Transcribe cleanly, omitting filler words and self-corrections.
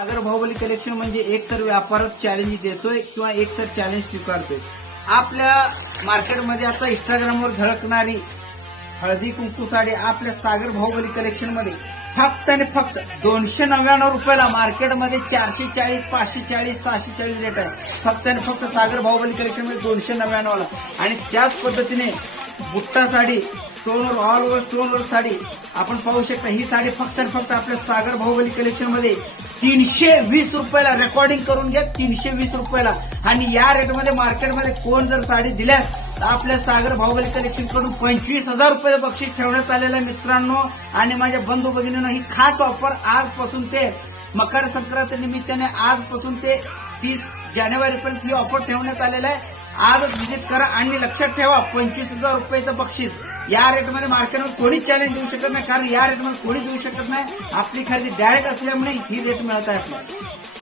सागर Baahubali collection म्हणजे एक तर व्यापारात चॅलेंज देतोय किंवा एक तर चॅलेंज स्वीकारतोय. आपल्या मार्केटमध्ये आता इंस्टाग्रामवर झळकणारी हळदी कुंकू साडी आपल्या सागर बाहुबली कलेक्शन मध्ये फक्त आणि फक्त 299 रुपयाला मार्केटमध्ये 440, 540, 640 रेट आहे. फक्त आणि फक्त सागर बाहुबली कलेक्शन मध्ये 299 ला. आणि त्याच पद्धतीने बुट्टा साडी स्टोनवर ऑल ओव्हर स्टोनवर साडी आपण पाहू शकता. ही साडी फक्त आणि फक्त आपल्या सागर बाहुबली कलेक्शन मध्ये 320 रुपयाला रेकॉर्डिंग करून घ्या. 320 रुपयाला. आणि या रेटमध्ये मार्केटमध्ये कोण जर साडी दिल्यास तर आपल्या सागर बाहुबली कलेक्शन कडून 25,000 रुपये बक्षीस ठेवण्यात आलेलं आहे मित्रांनो. आणि माझ्या बंधू भगिनींनो, ही खास ऑफर आजपासून ते मकर संक्रांती निमित्ताने आजपासून ते 30 जानेवारीपर्यंत ही ऑफर ठेवण्यात आलेलं आहे. आजच व्हिजिट करा आणि लक्षात ठेवा 25,000 रुपयाचं बक्षीस. या रेटमध्ये मार्केटमध्ये कोणीच चॅलेंज देऊ शकत नाही, कारण या रेटमध्ये कोणी देऊ शकत नाही. आपली खरेदी डायरेक्ट असल्यामुळे ही रेट मिळत आहे आपल्याला.